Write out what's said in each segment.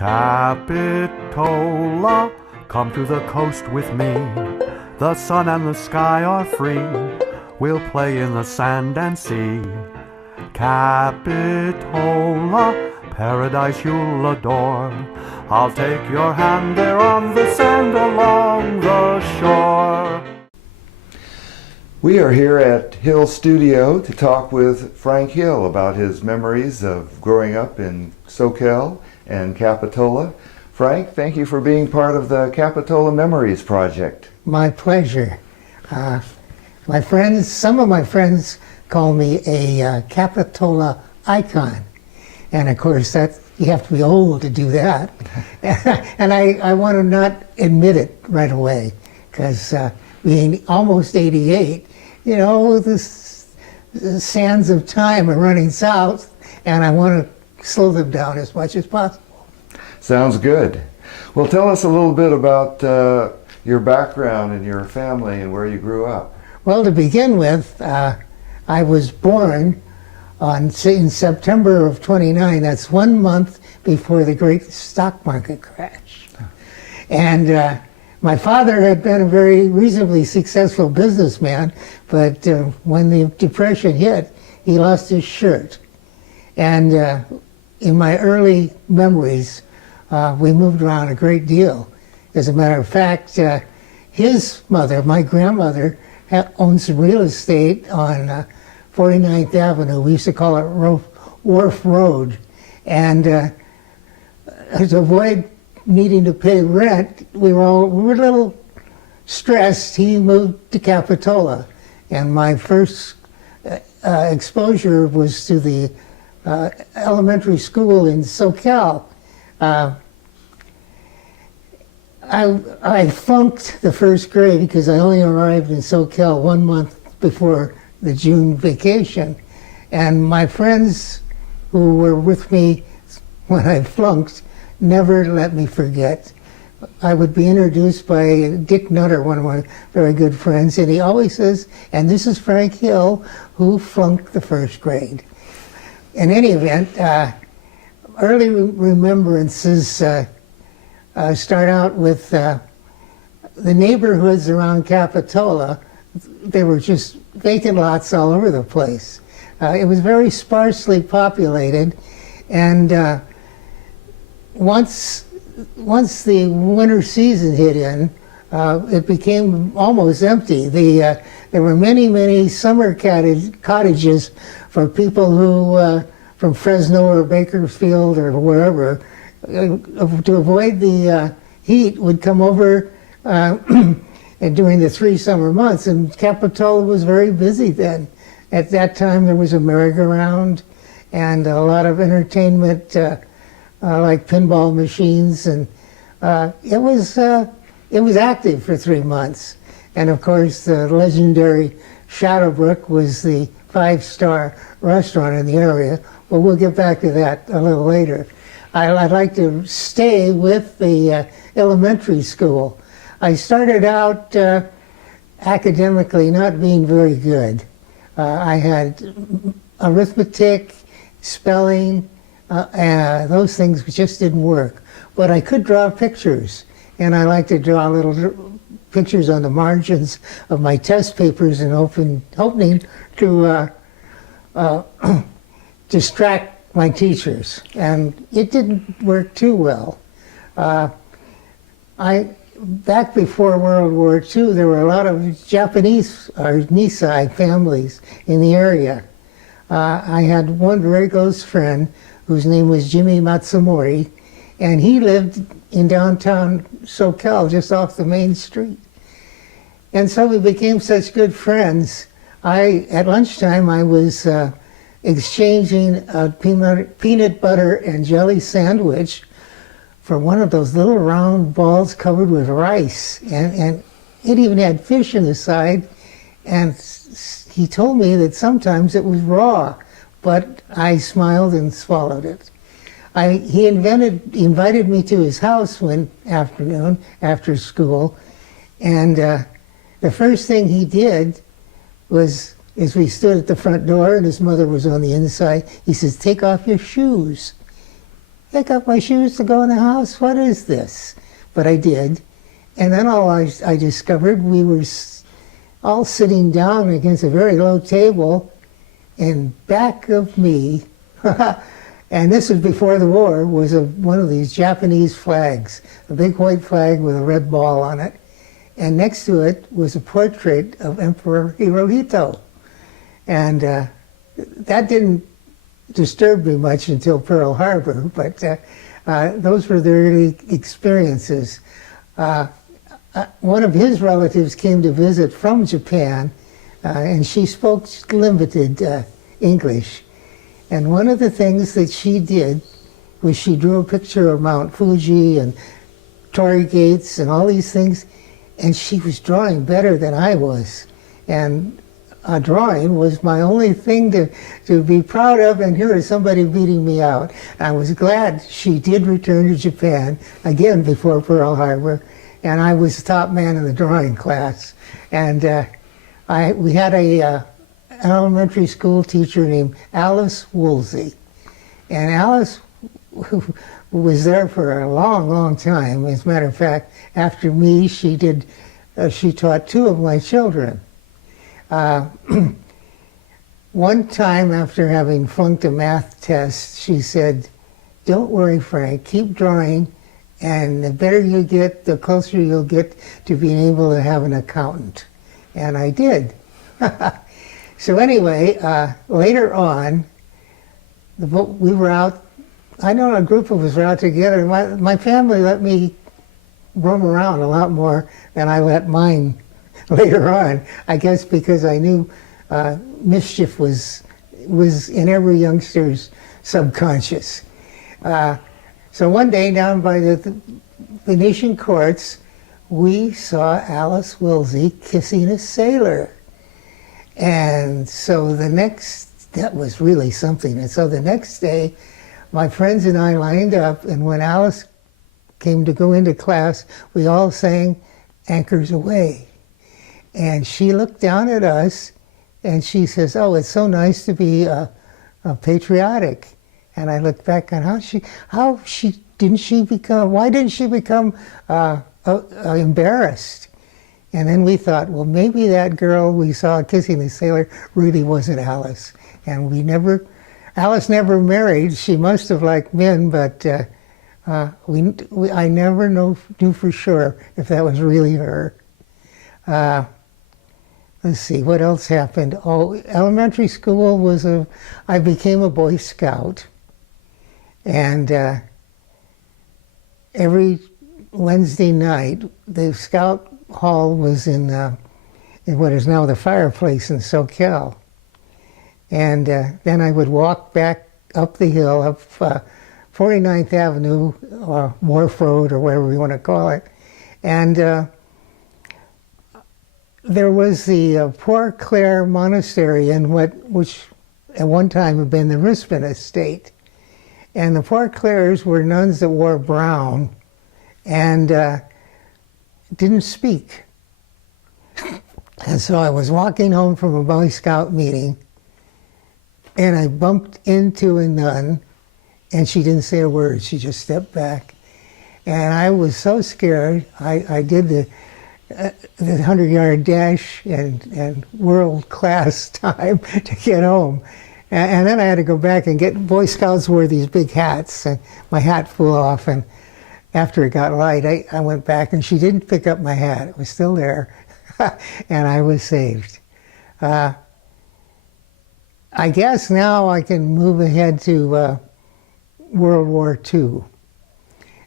Capitola, come to the coast with me. The sun and the sky are free. We'll play in the sand and sea. Capitola, paradise you'll adore. I'll take your hand there on the sand along the shore. We are here at Hill Studio to talk with Frank Hill about his memories of growing up in Soquel and Capitola. Frank, thank you for being part of the Capitola Memories Project. My pleasure. Some of my friends call me a Capitola icon. And of course, you have to be old to do that. And I want to not admit it right away, because being almost 88, you know, the sands of time are running south, and I want to slow them down as much as possible. Sounds good. Well, tell us a little bit about your background and your family and where you grew up. Well, to begin with, I was born in September of '29. That's 1 month before the great stock market crash. And my father had been a very reasonably successful businessman, but when the Depression hit, he lost his shirt. And in my early memories, we moved around a great deal. As a matter of fact, his mother, my grandmother, owned some real estate on 49th Avenue. We used to call it Wharf Road. And to avoid needing to pay rent, we were a little stressed. He moved to Capitola, and my first exposure was to the elementary school in Soquel. I flunked the first grade because I only arrived in Soquel 1 month before the June vacation, and my friends who were with me when I flunked never let me forget. I would be introduced by Dick Nutter, one of my very good friends, and he always says, and this is Frank Hill, who flunked the first grade. In any event, early remembrances start out with the neighborhoods around Capitola. They were just vacant lots all over the place. It was very sparsely populated, and once the winter season hit in, it became almost empty. There were many summer cottages for people who, from Fresno or Bakersfield or wherever, to avoid the heat, would come over during the 3 summer months. And Capitola was very busy then. At that time, there was a merry-go-round and a lot of entertainment, like pinball machines, and it was active for 3 months. And of course, the legendary Shadowbrook was the 5-star restaurant in the area. Well, we'll get back to that a little later. I'd like to stay with the elementary school. I started out academically not being very good. I had arithmetic, spelling, those things just didn't work. But I could draw pictures, and I like to draw little pictures on the margins of my test papers and hoping to distract my teachers. And it didn't work too well. Back before World War II, there were a lot of Japanese or Nisei families in the area. I had one very close friend whose name was Jimmy Matsumori, and he lived in downtown Soquel, just off the main street. And so we became such good friends. At lunchtime, I was exchanging a peanut butter and jelly sandwich for one of those little round balls covered with rice. And it even had fish in the side. And he told me that sometimes it was raw, but I smiled and swallowed it. He invited me to his house one afternoon after school, and the first thing he did was, as we stood at the front door and his mother was on the inside, he says, "Take off your shoes." pick up my shoes to go in the house. What is this? But I did. And then I discovered we were all sitting down against a very low table, and back of me, and this was before the war, was one of these Japanese flags, a big white flag with a red ball on it. And next to it was a portrait of Emperor Hirohito. And that didn't disturb me much until Pearl Harbor, but those were the early experiences. One of his relatives came to visit from Japan, and she spoke limited English. And one of the things that she did was she drew a picture of Mount Fuji and Torii Gates and all these things, and she was drawing better than I was. And a drawing was my only thing to be proud of, and here is somebody beating me out. I was glad she did return to Japan, again before Pearl Harbor, and I was the top man in the drawing class. And we had an elementary school teacher named Alice Woolsey. And Alice was there for a long, long time. As a matter of fact, after me, she taught two of my children. One time after having flunked a math test, she said, "Don't worry, Frank, keep drawing, and the better you get, the closer you'll get to being able to have an accountant." And I did. So anyway, later on, we were out, I know a group of us were out together. My family let me roam around a lot more than I let mine later on, I guess because I knew mischief was in every youngster's subconscious. So one day down by the Venetian courts, we saw Alice Woolsey kissing a sailor. And so that was really something. And so the next day, my friends and I lined up, and when Alice came to go into class, we all sang "Anchors Aweigh." And she looked down at us, and she says, "Oh, it's so nice to be patriotic." And I looked back on why didn't she become embarrassed? And then we thought, well, maybe that girl we saw kissing the sailor really wasn't Alice. And Alice never married. She must have liked men, but I never knew for sure if that was really her. Let's see, what else happened? Oh, elementary school I became a Boy Scout. And every Wednesday night, the Scout Hall was in what is now the fireplace in Soquel. And then I would walk back up the hill, up 49th Avenue, or Wharf Road, or whatever you want to call it. And there was the Poor Clare Monastery which at one time had been the Rispin estate. And the Poor Clares were nuns that wore brown and didn't speak. And so I was walking home from a Boy Scout meeting, and I bumped into a nun, and she didn't say a word. She just stepped back. And I was so scared, I did the 100-yard dash and world-class time to get home. And then I had to go back and get, Boy Scouts wore these big hats, and my hat flew off, and after it got light, I went back, and she didn't pick up my hat. It was still there, and I was saved. I guess now I can move ahead to World War II.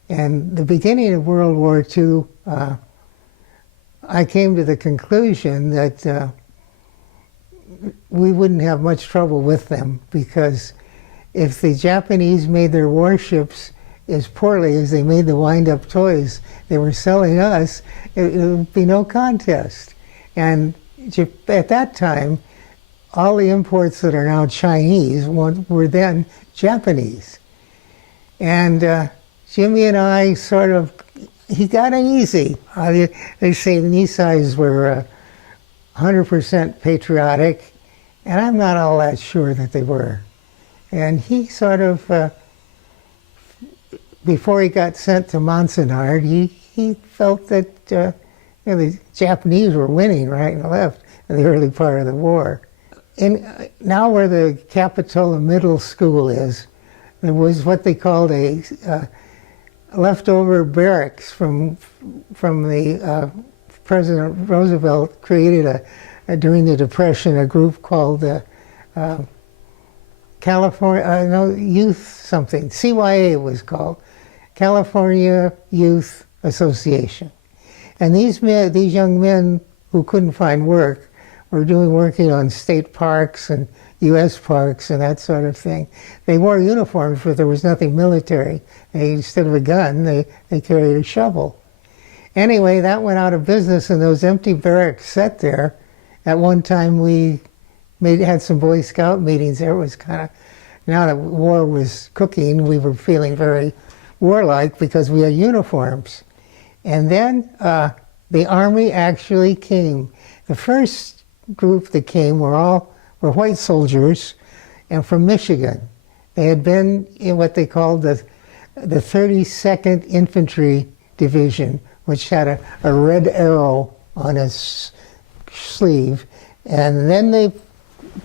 And the beginning of World War II, I came to the conclusion that we wouldn't have much trouble with them, because if the Japanese made their warships as poorly as they made the wind-up toys they were selling us, it would be no contest. And at that time, all the imports that are now Chinese were then Japanese. And Jimmy and I he got it easy. They say the Nisais were 100% patriotic, and I'm not all that sure that they were. And he sort of before he got sent to Monsenard, he felt that the Japanese were winning right and left in the early part of the war. And now where the Capitola Middle School is, there was what they called a leftover barracks from the President Roosevelt created during the Depression a group called the California Youth something, CYA it was called, California Youth Association. And these young men who couldn't find work were working on state parks and U.S. parks and that sort of thing. They wore uniforms, but there was nothing military. Instead of a gun, they carried a shovel. Anyway, that went out of business, and those empty barracks sat there. At one time, we had some Boy Scout meetings there. It was kind of, now that war was cooking, we were feeling very warlike because we had uniforms. And then the Army actually came. The first group that came were white soldiers and from Michigan. They had been in what they called the 32nd Infantry Division, which had a red arrow on its sleeve. And then they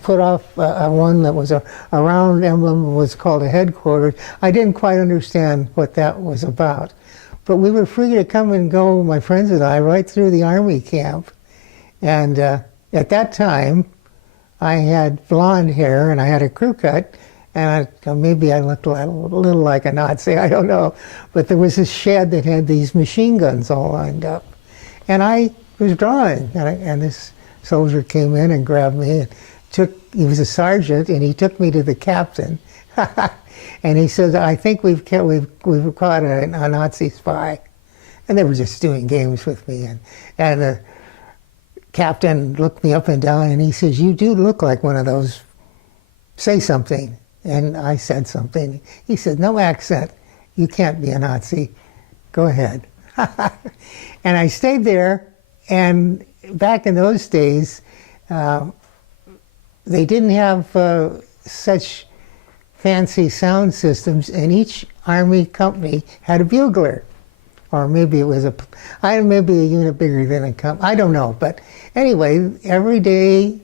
put off one that was a round emblem, was called a headquarters. I didn't quite understand what that was about. But we were free to come and go, my friends and I, right through the Army camp. And at that time, I had blonde hair and I had a crew cut, and maybe I looked a little like a Nazi, I don't know. But there was a shed that had these machine guns all lined up. And I was drawing, and this soldier came in and grabbed me and he was a sergeant, and he took me to the captain. And he said, I think we've caught a Nazi spy. And they were just doing games with me. And the captain looked me up and down, and he says, you do look like one of those. Say something. And I said something. He said, no accent. You can't be a Nazi. Go ahead. And I stayed there, and back in those days, they didn't have such fancy sound systems, and each Army company had a bugler. Or maybe it was maybe a unit bigger than a company. I don't know. But anyway, every day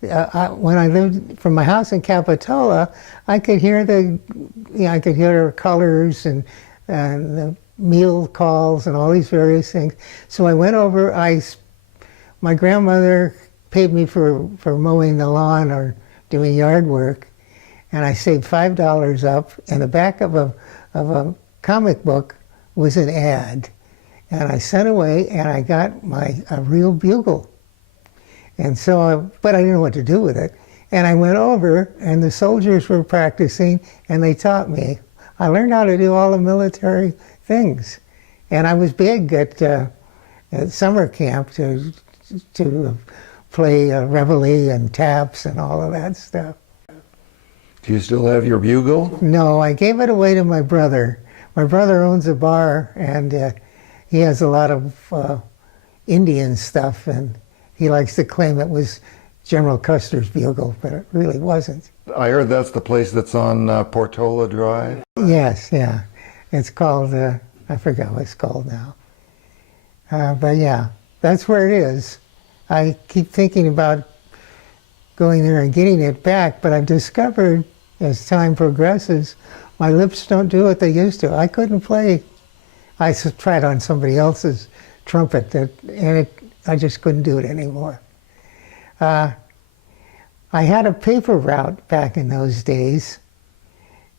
when I lived from my house in Capitola, I could hear colors and the meal calls and all these various things. So I went over. My grandmother paid me for mowing the lawn or doing yard work, and I saved $5 up. And the back of a comic book was an ad, and I sent away, and I got a real bugle. And so, but I didn't know what to do with it. And I went over, and the soldiers were practicing, and they taught me. I learned how to do all the military things, and I was big at summer camp to play reveille and taps and all of that stuff. Do you still have your bugle? No, I gave it away to my brother. My brother owns a bar, and he has a lot of Indian stuff, and he likes to claim it was General Custer's bugle, but it really wasn't. I heard that's the place that's on Portola Drive. Yes, yeah. It's called, I forgot what it's called now. But yeah, that's where it is. I keep thinking about going there and getting it back, but I've discovered as time progresses, my lips don't do what they used to. I couldn't play. I tried on somebody else's trumpet, I just couldn't do it anymore. I had a paper route back in those days,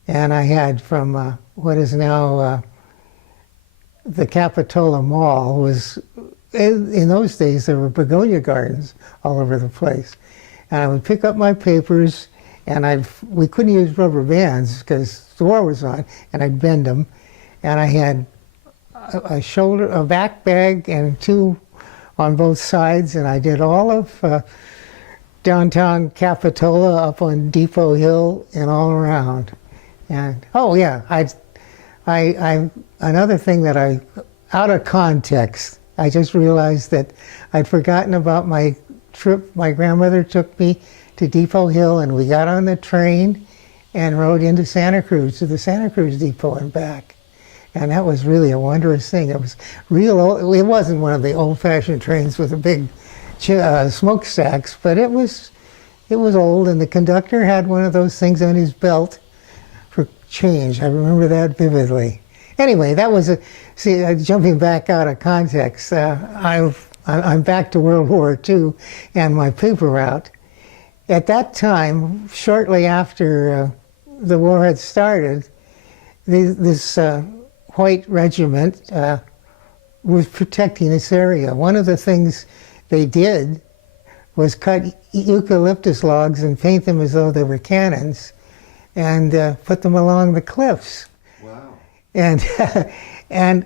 and I had from what is now the Capitola Mall. Was in those days there were begonia gardens all over the place, and I would pick up my papers, and we couldn't use rubber bands because the war was on, and I'd bend them, and I had a back bag and two on both sides, and I did all of downtown Capitola up on Depot Hill and all around. And oh yeah, another thing that out of context, I just realized that I'd forgotten about my trip. My grandmother took me to Depot Hill, and we got on the train and rode into Santa Cruz, to the Santa Cruz Depot and back. And that was really a wondrous thing. It was real old. It wasn't one of the old-fashioned trains with the big smokestacks, but it was old, and the conductor had one of those things on his belt for change. I remember that vividly. Anyway, that was jumping back out of context. I'm back to World War II and my paper route. At that time, shortly after the war had started, this white regiment was protecting this area. One of the things they did was cut eucalyptus logs and paint them as though they were cannons and put them along the cliffs. Wow. And, and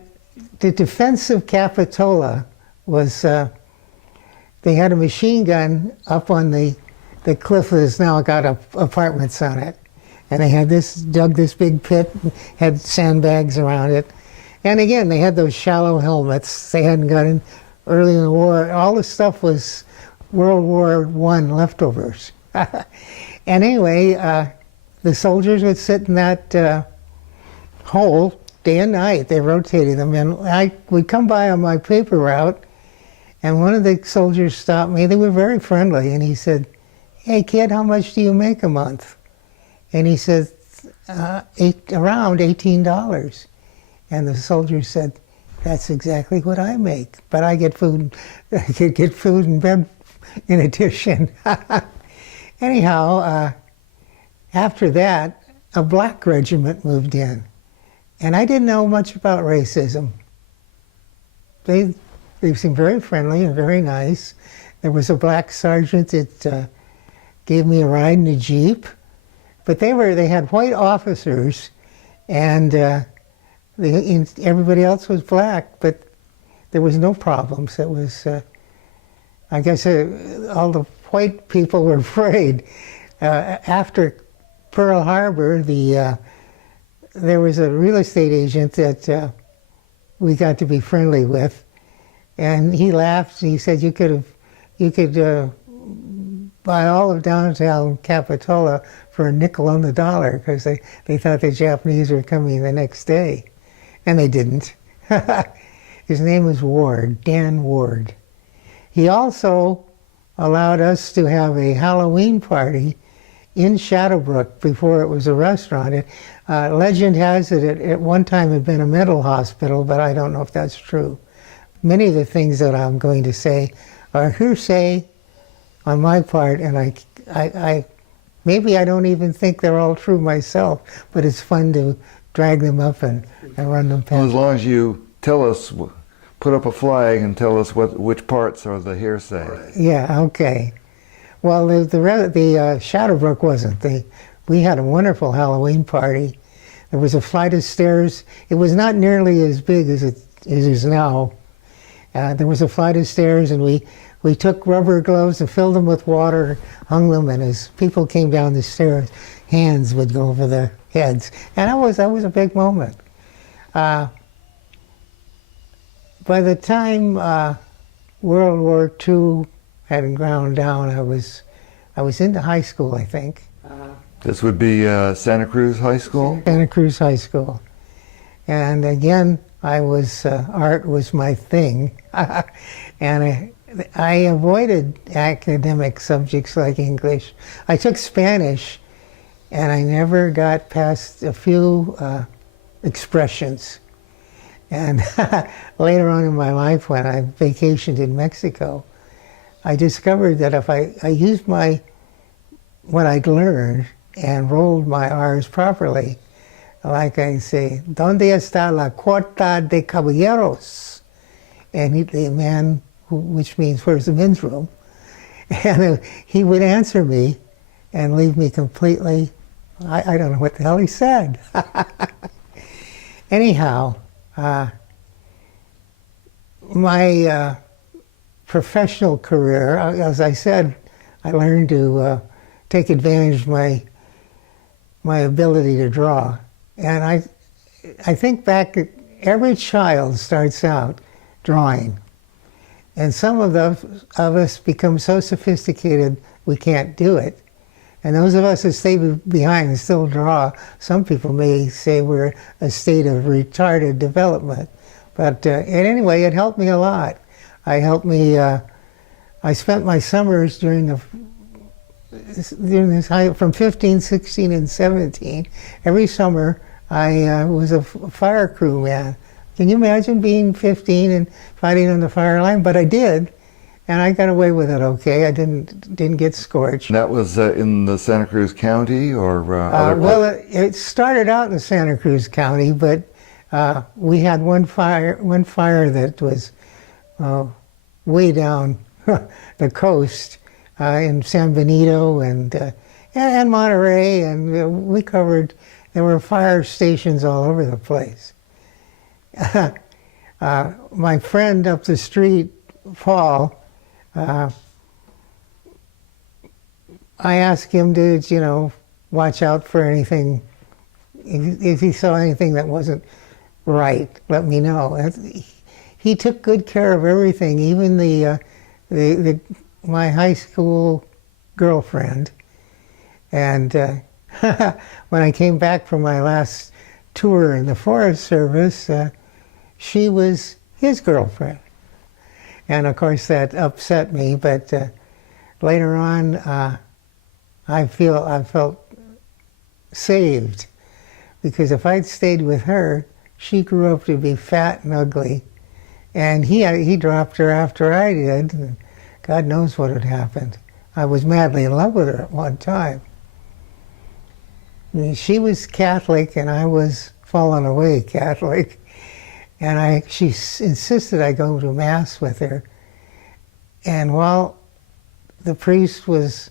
the defense of Capitola was, they had a machine gun up on the cliff that has now got apartments on it. And they had dug this big pit, had sandbags around it. And again, they had those shallow helmets they hadn't got in early in the war. All the stuff was World War I leftovers. And anyway, the soldiers would sit in that hole day and night. They rotated them. And I would come by on my paper route, and one of the soldiers stopped me. They were very friendly. And he said, "Hey, kid, how much do you make a month?" And he said, around $18. And the soldier said, "That's exactly what I make, but I get food, I could get food and bed in addition." Anyhow, after that, a black regiment moved in, and I didn't know much about racism. They seemed very friendly and very nice. There was a black sergeant that gave me a ride in a Jeep, but they had white officers, and everybody else was black, but there was no problems. It was, I guess, all the white people were afraid. After Pearl Harbor, there was a real estate agent that we got to be friendly with, and he laughed. He said, "You could buy all of downtown Capitola for a nickel on the dollar," because they thought the Japanese were coming the next day. And they didn't. His name was Ward, Dan Ward. He also allowed us to have a Halloween party in Shadowbrook before it was a restaurant. Legend has it at one time had been a mental hospital, but I don't know if that's true. Many of the things that I'm going to say are hearsay on my part, and I maybe I don't even think they're all true myself, but it's fun to drag them up and run them past. Well, as long as you tell us, put up a flag and tell us which parts are the hearsay. Right. Yeah, okay. Well, the Shadowbrook wasn't. We had a wonderful Halloween party. There was a flight of stairs. It was not nearly as big as it is now. There was a flight of stairs, and we took rubber gloves and filled them with water, hung them, and as people came down the stairs, hands would go over their heads. And that was a big moment. By the time World War II had ground down, I was into high school, I think. This would be Santa Cruz High School? Santa Cruz High School. And again, art was my thing. And I avoided academic subjects like English. I took Spanish, and I never got past a few expressions. And later on in my life, when I vacationed in Mexico, I discovered that if I used what I'd learned and rolled my R's properly, like I say, "Donde está la cuarta de caballeros?" And the man, which means, "Where's the men's room?" And he would answer me and leave me completely, I don't know what the hell he said. Anyhow, my professional career, as I said, I learned to take advantage of my ability to draw. And I think back, every child starts out drawing. And some of us become so sophisticated we can't do it. And those of us who stay behind and still draw, some people may say we're a state of retarded development. But anyway, it helped me a lot. I spent my summers during this high, from 15, 16, and 17. Every summer, I was a fire crew man. Can you imagine being 15 and fighting on the fire line? But I did, and I got away with it okay. I didn't get scorched. That was in the Santa Cruz County or other well, it started out in Santa Cruz County, but we had one fire that was way down the coast in San Benito and Monterey, and we covered. There were fire stations all over the place. My friend up the street, Paul, I asked him to, watch out for anything. If he saw anything that wasn't right, let me know. He took good care of everything, even my high school girlfriend. And when I came back from my last tour in the Forest Service, she was his girlfriend. And of course that upset me, but later on I felt saved, because if I'd stayed with her, she grew up to be fat and ugly, and he dropped her after I did, and God knows what had happened. I was madly in love with her at one time. I mean, she was Catholic and I was fallen away Catholic, and she insisted I go to Mass with her. And while the priest was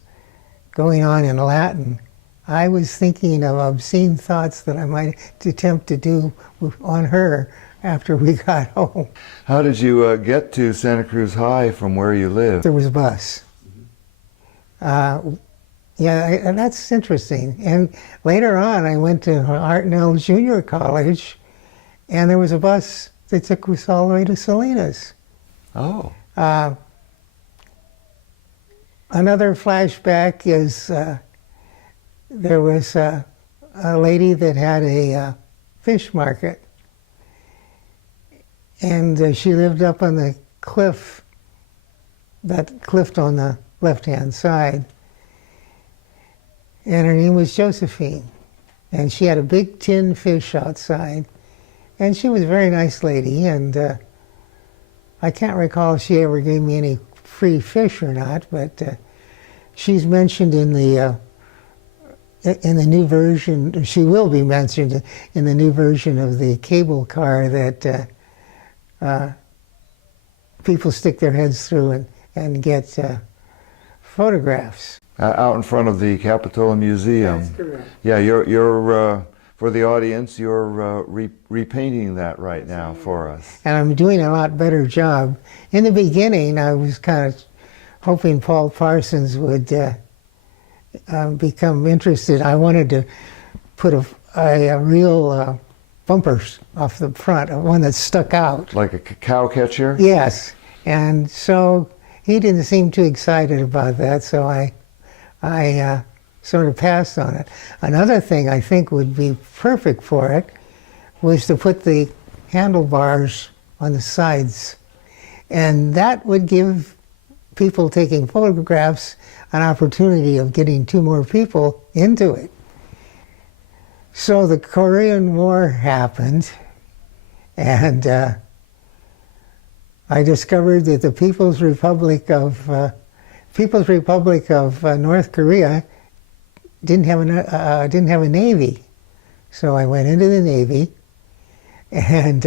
going on in Latin, I was thinking of obscene thoughts that I might attempt to do on her after we got home. How did you get to Santa Cruz High from where you lived? There was a bus. Yeah, and that's interesting. And later on, I went to Hartnell Junior College, and there was a bus that took us all the way to Salinas. Oh. Another flashback is there was a lady that had a fish market, and she lived up on the cliff, that cliff on the left-hand side, and her name was Josephine, and she had a big tin fish outside, and she was a very nice lady, and I can't recall if she ever gave me any free fish or not, but she's mentioned in the new version. She will be mentioned in the new version of the cable car that people stick their heads through and get photographs. Out in front of the Capitola Museum. That's correct. Yeah, you're for the audience, you're repainting that right now for us. And I'm doing a lot better job. In the beginning, I was kind of hoping Paul Parsons would become interested. I wanted to put a real bumper off the front, one that stuck out. Like a cow catcher? Yes. And so he didn't seem too excited about that, so I sort of passed on it. Another thing I think would be perfect for it was to put the handlebars on the sides. And that would give people taking photographs an opportunity of getting 2 more people into it. So the Korean War happened, and I discovered that the People's Republic of North Korea didn't have a navy. So I went into the Navy and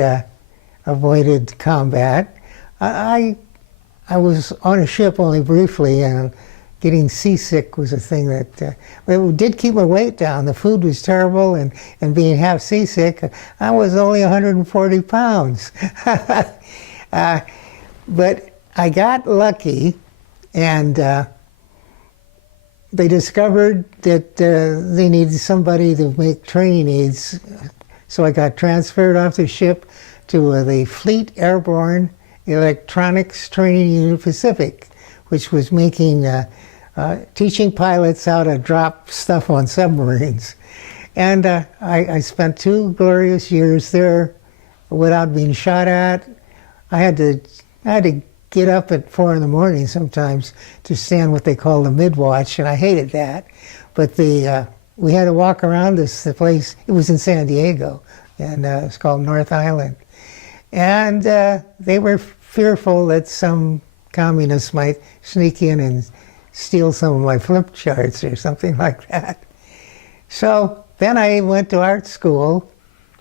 avoided combat. I was on a ship only briefly, and getting seasick was a thing that it did keep my weight down. The food was terrible, and being half seasick, I was only 140 pounds. But I got lucky, and they discovered that they needed somebody to make training aids. So I got transferred off the ship to the Fleet Airborne Electronics Training Unit Pacific, which was making teaching pilots how to drop stuff on submarines. And I spent 2 glorious years there without being shot at. I had to get up at 4 in the morning sometimes to stand what they call the mid-watch, and I hated that. But we had to walk around the place. It was in San Diego, and it's called North Island. And they were fearful that some communists might sneak in and steal some of my flip charts or something like that. So then I went to art school.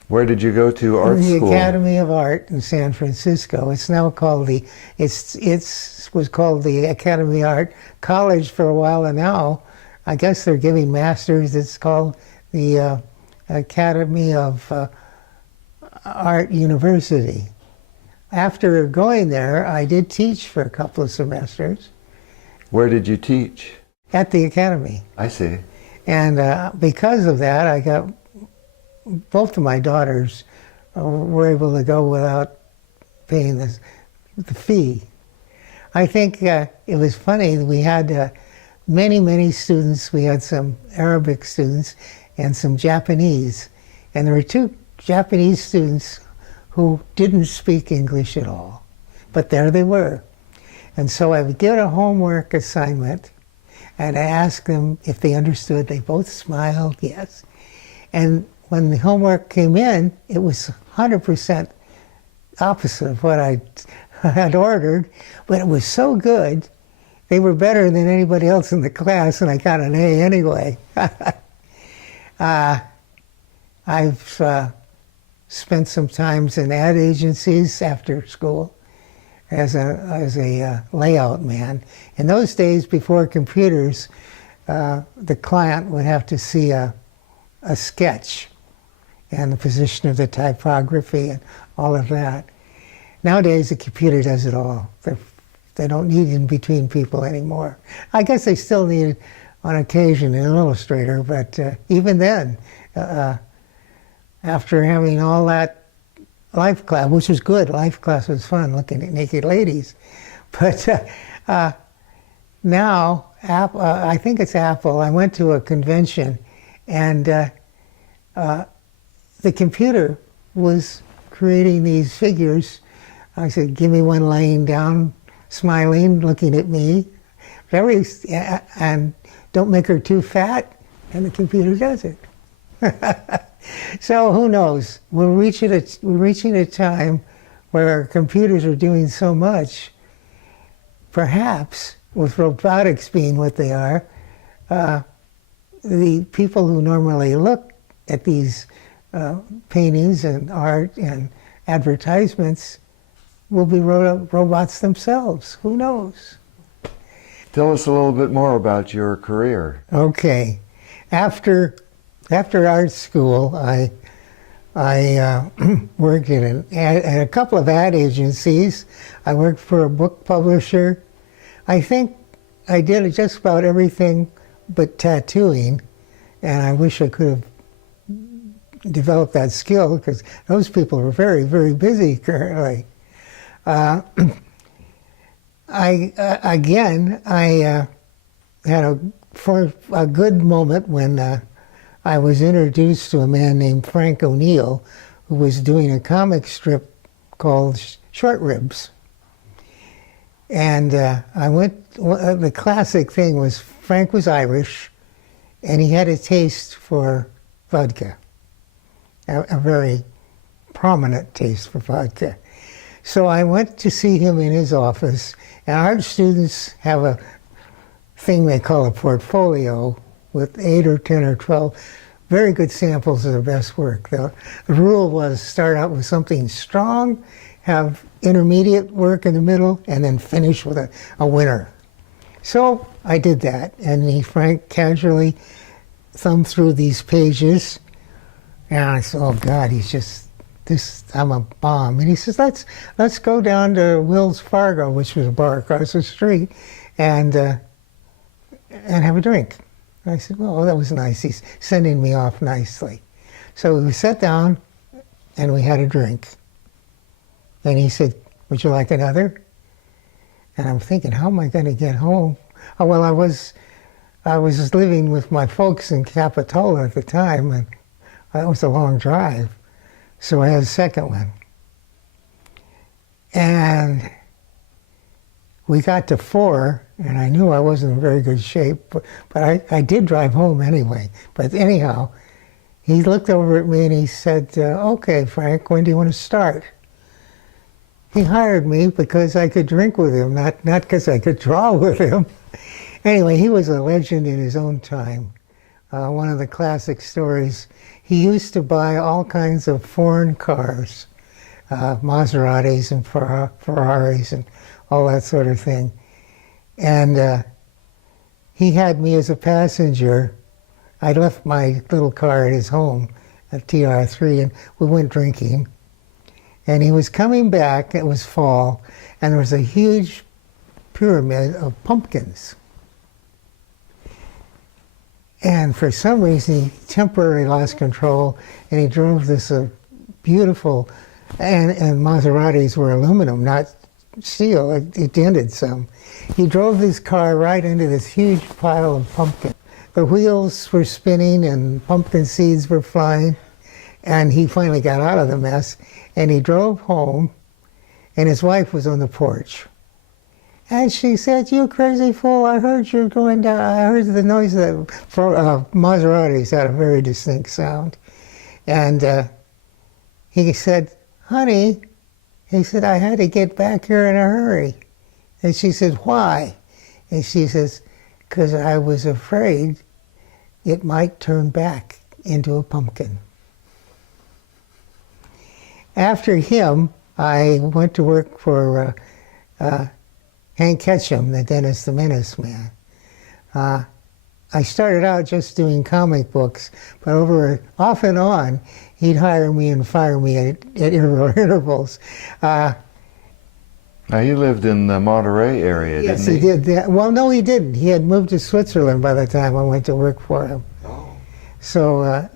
Where did you go to art school? The Academy of Art in San Francisco. It's now called the, was called the Academy of Art College for a while, and now I guess they're giving masters. It's called the Academy of Art University. After going there, I did teach for a couple of semesters. Where did you teach? At the Academy. I see. And because of that, I got both of my daughters were able to go without paying the fee. I think it was funny. We had many students. We had some Arabic students and some Japanese. And there were 2 Japanese students who didn't speak English at all. But there they were. And so I would get a homework assignment and I asked them if they understood. They both smiled, yes. And when the homework came in, it was 100% opposite of what I had ordered, but it was so good. They were better than anybody else in the class, and I got an A anyway. I've spent some times in ad agencies after school as a layout man. In those days, before computers, the client would have to see a sketch and the position of the typography and all of that. Nowadays, the computer does it all. They don't need in between people anymore. I guess they still need, on occasion, an illustrator, but even then, after having all that life class, which was good, life class was fun, looking at naked ladies, but now, I think it's Apple, I went to a convention, and the computer was creating these figures. I said, give me one laying down, smiling, looking at me, and don't make her too fat, and the computer does it. So who knows? We're reaching a time where our computers are doing so much, perhaps with robotics being what they are, the people who normally look at these paintings and art and advertisements will be robots themselves. Who knows? Tell us a little bit more about your career. Okay. After art school, I worked at a couple of ad agencies. I worked for a book publisher. I think I did just about everything but tattooing, and I wish I could have developed that skill because those people are very, very busy currently. I had a good moment when I was introduced to a man named Frank O'Neill, who was doing a comic strip called Short Ribs. And the classic thing was Frank was Irish, and he had a taste for vodka, a very prominent taste for vodka. So I went to see him in his office, and art students have a thing they call a portfolio with 8 or 10 or 12 very good samples of the best work. The rule was start out with something strong, have intermediate work in the middle, and then finish with a winner. So I did that, and Frank casually thumbed through these pages, and I said, oh God, I'm a bomb. And he says, let's go down to Will's Fargo, which was a bar across the street, and have a drink. And I said, well, that was nice. He's sending me off nicely. So we sat down and we had a drink. And he said, would you like another? And I'm thinking, how am I going to get home Well, I was living with my folks in Capitola at the time, and that was a long drive. So I had a second one. And we got to 4, and I knew I wasn't in very good shape, but I did drive home anyway. But anyhow, he looked over at me and he said, okay, Frank, when do you want to start? He hired me because I could drink with him, not because I could draw with him. Anyway, he was a legend in his own time. One of the classic stories, he used to buy all kinds of foreign cars, Maseratis and Ferraris and all that sort of thing. And he had me as a passenger. I left my little car at his home at TR3, and we went drinking. And he was coming back, it was fall, and there was a huge pyramid of pumpkins. And for some reason, he temporarily lost control, and he drove this beautiful, and Maseratis were aluminum, not steel. It dented some. He drove this car right into this huge pile of pumpkin. The wheels were spinning, and pumpkin seeds were flying, and he finally got out of the mess, and he drove home, and his wife was on the porch. And she said, "You crazy fool, I heard you're going down. I heard the noise that Maseratis had a very distinct sound." And he said, "Honey," he said, "I had to get back here in a hurry." And she said, "Why?" And she says, "Because I was afraid it might turn back into a pumpkin." After him, I went to work for Hank Ketcham, the Dennis the Menace man. I started out just doing comic books, but off and on, he'd hire me and fire me at intervals. Now, he lived in the Monterey area, yes, didn't he? Yes, he did. Well, no, he didn't. He had moved to Switzerland by the time I went to work for him. Oh. So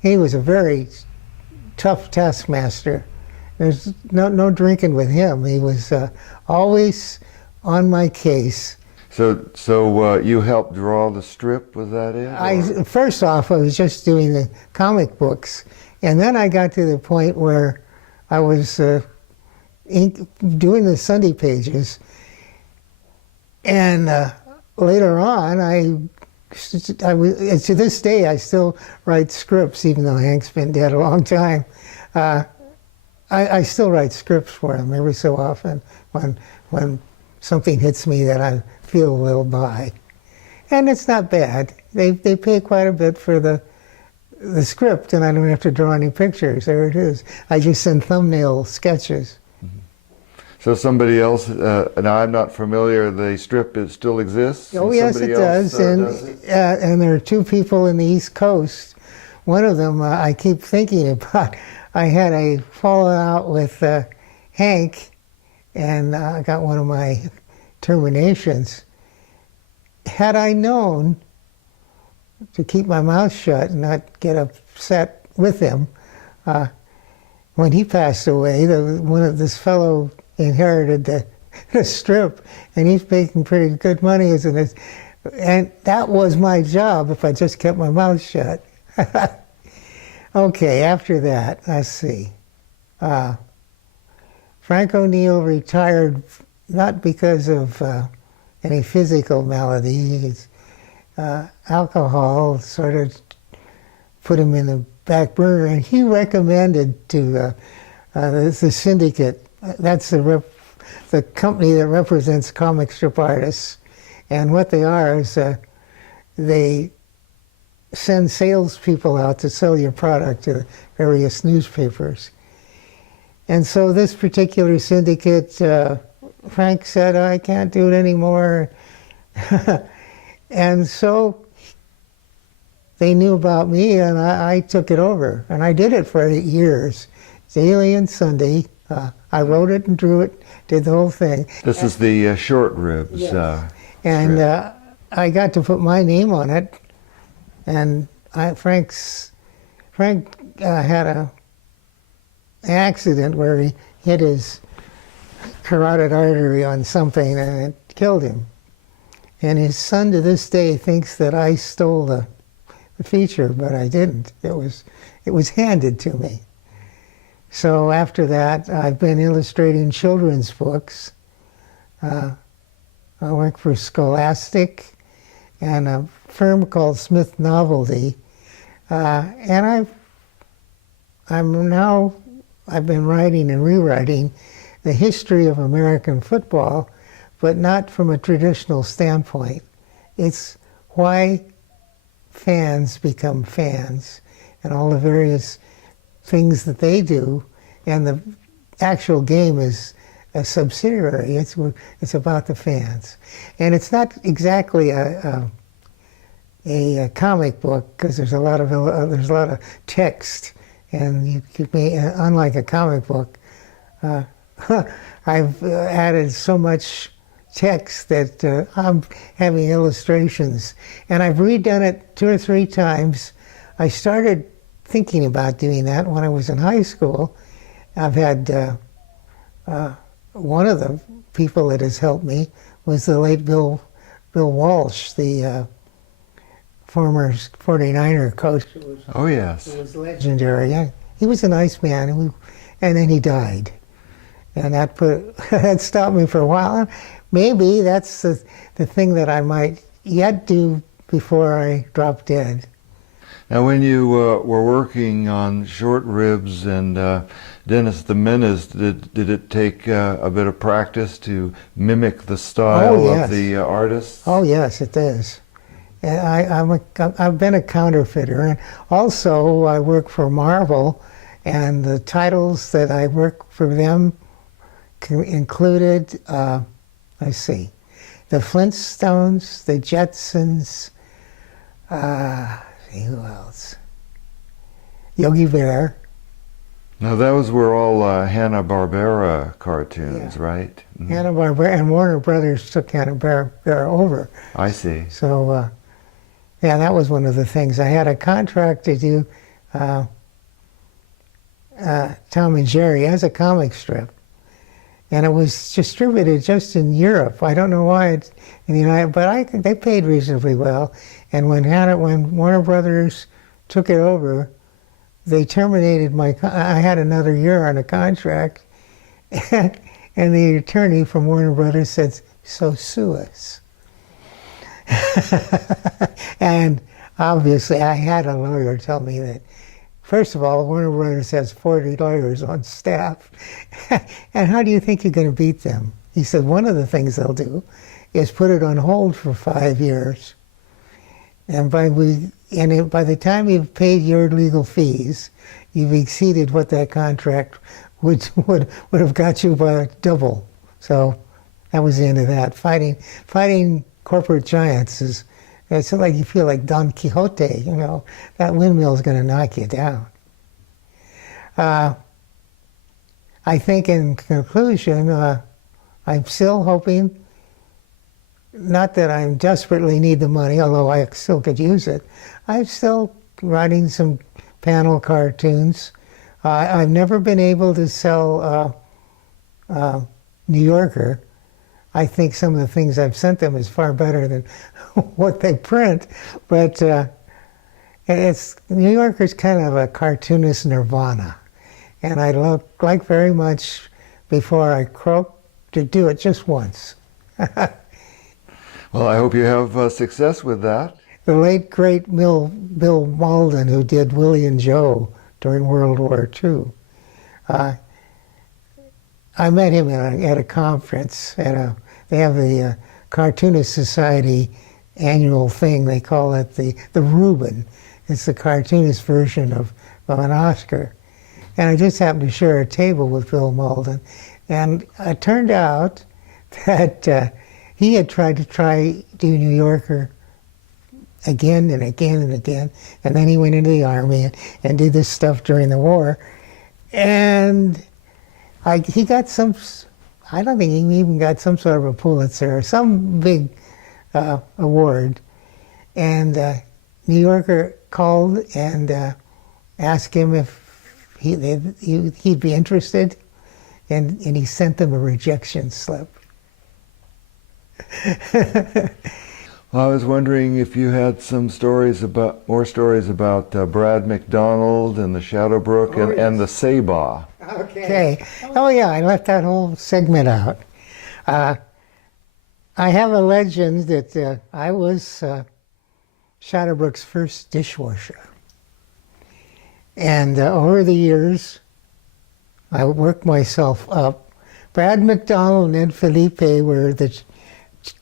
he was a very tough taskmaster. There's no drinking with him. He was always on my case. So you helped draw the strip, was that it? First off, I was just doing the comic books, and then I got to the point where I was doing the Sunday pages, and later on, to this day, I still write scripts, even though Hank's been dead a long time. I still write scripts for him every so often when something hits me that I feel will buy. And it's not bad. They pay quite a bit for the script, and I don't have to draw any pictures. There it is. I just send thumbnail sketches. So somebody else, now I'm not familiar, the strip still exists? Oh, yes, it does. And there are 2 people in the East Coast. One of them I keep thinking about. I had a falling out with Hank, and I got one of my terminations. Had I known to keep my mouth shut and not get upset with him, when he passed away, this fellow inherited the strip, and he's making pretty good money as and that was my job if I just kept my mouth shut. Okay, after that, let's see. Frank O'Neill retired not because of any physical malady. Alcohol sort of put him in the back burner, and he recommended to the syndicate. That's the company that represents comic strip artists. And what they are is they send salespeople out to sell your product to various newspapers. And so this particular syndicate, Frank said, "I can't do it anymore." And so they knew about me, and I took it over. And I did it for 8 years, daily and Sunday. I wrote it and drew it, did the whole thing. This is the short ribs. Yes. And I got to put my name on it. And Frank had an accident where he hit his carotid artery on something, and it killed him. And his son to this day thinks that I stole the feature, but I didn't. It was handed to me. So after that, I've been illustrating children's books. I work for Scholastic and a firm called Smith Novelty. And I've been writing and rewriting the history of American football, but not from a traditional standpoint. It's why fans become fans and all the various things that they do, and the actual game is a subsidiary. It's about the fans, and it's not exactly a comic book because there's a lot of text, and unlike a comic book, I've added so much text that I'm having illustrations, and I've redone it 2 or 3 times. I started thinking about doing that when I was in high school. I've had one of the people that has helped me was the late Bill Walsh, the former 49er coach. Oh, yes. It was legendary. He was a nice man, and then he died. And that stopped me for a while. Maybe that's the thing that I might yet do before I drop dead. Now, when you were working on Short Ribs and Dennis the Menace, did it take a bit of practice to mimic the style of the artists? Oh, yes, it does. And I've been a counterfeiter. And also, I work for Marvel, and the titles that I work for them included, let's see, the Flintstones, the Jetsons, who else? Yogi Bear. Now those were all Hanna-Barbera cartoons, right? Mm-hmm. Hanna-Barbera, and Warner Brothers took Hanna-Barbera over. I see. So, yeah, that was one of the things. I had a contract to do Tom and Jerry as a comic strip. And it was distributed just in Europe. I don't know why it's in the United, but they paid reasonably well. And when Warner Brothers took it over, they terminated I had another year on a contract, and the attorney from Warner Brothers said, "So sue us." And obviously, I had a lawyer tell me that. First of all, Warner Brothers has 40 lawyers on staff. And how do you think you're going to beat them? He said, one of the things they'll do is put it on hold for 5 years. And by the time you've paid your legal fees, you've exceeded what that contract would have got you by double. So that was the end of that. Fighting corporate giants it's like you feel like Don Quixote, that windmill is going to knock you down. I think in conclusion, I'm still hoping, not that I desperately need the money, although I still could use it. I'm still writing some panel cartoons. I've never been able to sell New Yorker. I think some of the things I've sent them is far better than what they print, but New Yorker's kind of a cartoonist nirvana, and I'd like very much before I croak to do it just once. Well, I hope you have success with that. The late great Bill Malden, who did Willie and Joe during World War II, I met him at a conference. They have the Cartoonist Society annual thing. They call it the Reuben. It's the cartoonist version of an Oscar. And I just happened to share a table with Bill Malden. And it turned out that he had tried to do New Yorker again and again and again. And then he went into the Army and did this stuff during the war. And he got some, I don't think he even got some sort of a Pulitzer or some big award. And New Yorker called and asked him if he'd be interested, and he sent them a rejection slip. I was wondering if you had more stories about Brad Macdonald and the Shadowbrook and the Saba. Okay. Oh yeah, I left that whole segment out. I have a legend that I was Shadowbrook's first dishwasher. And over the years, I worked myself up. Brad Macdonald and Ed Felipe were the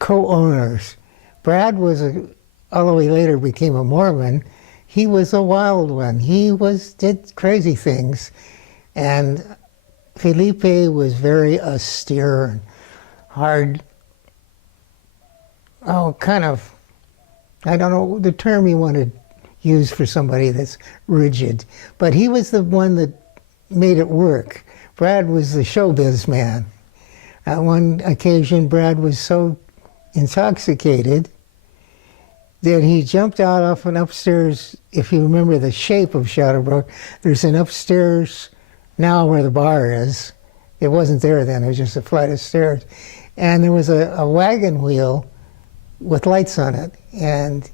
co-owners. Brad was, although he later became a Mormon, he was a wild one. He did crazy things. And Felipe was very austere and hard. Oh, kind of, I don't know the term you want to use for somebody that's rigid. But he was the one that made it work. Brad was the showbiz man. On one occasion, Brad was so intoxicated that he jumped out off an upstairs. If you remember the shape of Shadowbrook, there's an upstairs now where the bar is. It wasn't there then, it was just a flight of stairs. And there was a wagon wheel with lights on it. And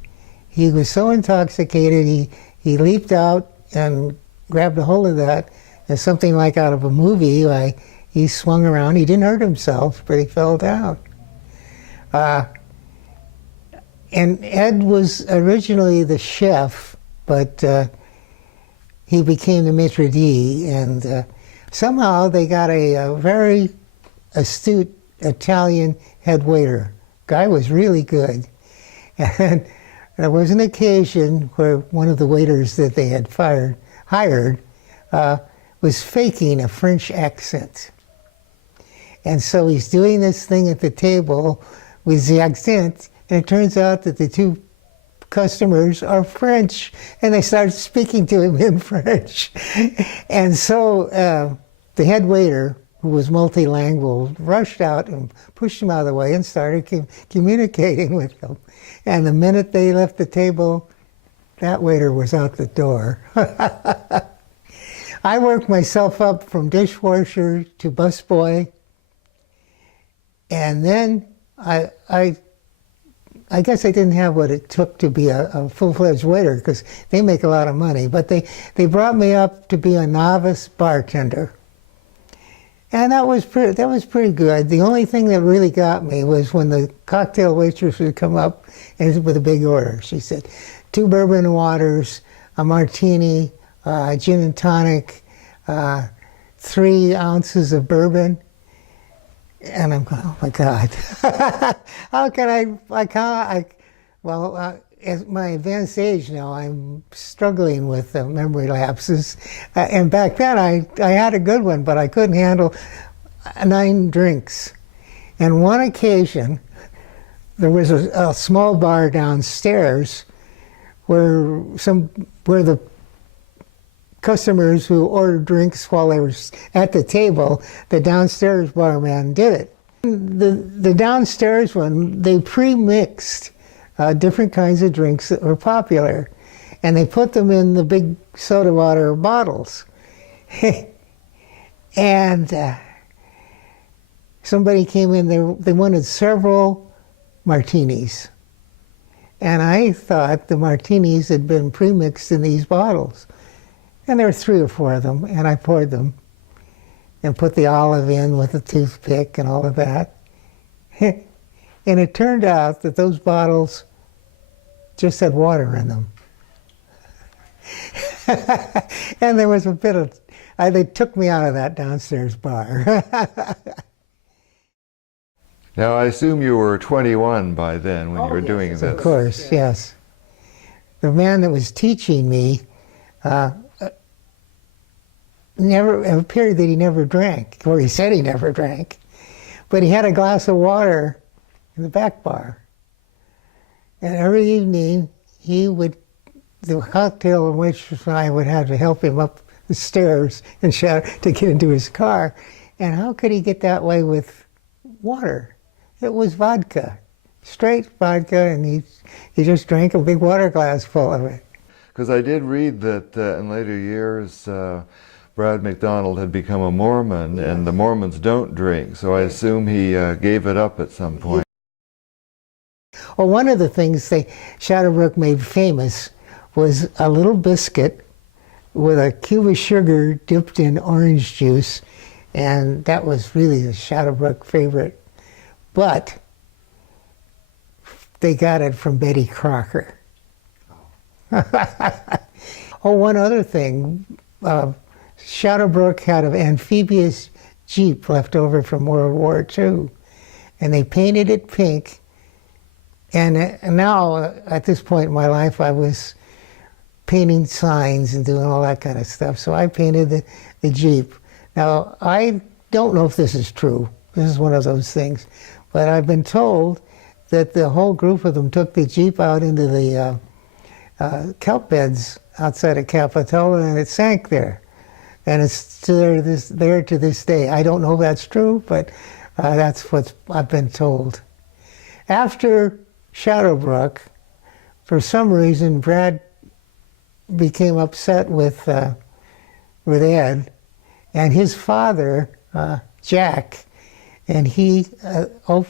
he was so intoxicated, he leaped out and grabbed a hold of that. And something like out of a movie, he swung around. He didn't hurt himself, but he fell down. And Ed was originally the chef, but he became the maitre d', and somehow they got a very astute Italian head waiter. Guy was really good. And there was an occasion where one of the waiters that they had hired was faking a French accent. And so he's doing this thing at the table with the accent, and it turns out that the two customers are French, and they start speaking to him in French. And so the head waiter, who was multilingual, rushed out and pushed him out of the way and started communicating with them. And the minute they left the table, that waiter was out the door. I worked myself up from dishwasher to busboy, and then I guess I didn't have what it took to be a full-fledged waiter, because they make a lot of money, but they brought me up to be a novice bartender. And that was pretty good. The only thing that really got me was when the cocktail waitress would come up and with a big order. She said, 2 bourbon waters, a martini, gin and tonic, 3 ounces of bourbon. And I'm going, oh my God, how can at my advanced age now, I'm struggling with memory lapses. And back then I had a good one, but I couldn't handle 9 drinks. And one occasion, there was a small bar downstairs where the customers who ordered drinks while they were at the table, the downstairs barman did it. The downstairs one, they pre-mixed different kinds of drinks that were popular, and they put them in the big soda water bottles. And somebody came in there, they wanted several martinis. And I thought the martinis had been pre-mixed in these bottles. And there were 3 or 4 of them, and I poured them and put the olive in with a toothpick and all of that. And it turned out that those bottles just had water in them. And there was a bit of, they took me out of that downstairs bar. Now, I assume you were 21 by then when you were doing this. Of course, yes. The man that was teaching me it appeared that he never drank, or he said he never drank, but he had a glass of water in the back bar. And every evening, the cocktail waitress and I would have to help him up the stairs and shout to get into his car. And how could he get that way with water? It was vodka, straight vodka, and he just drank a big water glass full of it. Because I did read that in later years, Brad Macdonald had become a Mormon, and the Mormons don't drink, so I assume he gave it up at some point. Well, one of the things Shadowbrook made famous was a little biscuit with a cube of sugar dipped in orange juice, and that was really a Shadowbrook favorite. But they got it from Betty Crocker. Oh, one other thing. Shadowbrook had an amphibious Jeep left over from World War II, and they painted it pink. And now, at this point in my life, I was painting signs and doing all that kind of stuff. So I painted the Jeep. Now, I don't know if this is true. This is one of those things. But I've been told that the whole group of them took the Jeep out into the kelp beds outside of Capitola, and it sank there. And it's there to this day. I don't know if that's true, but that's what I've been told. After Shadowbrook, for some reason, Brad became upset with Ed, and his father, Jack, and he took a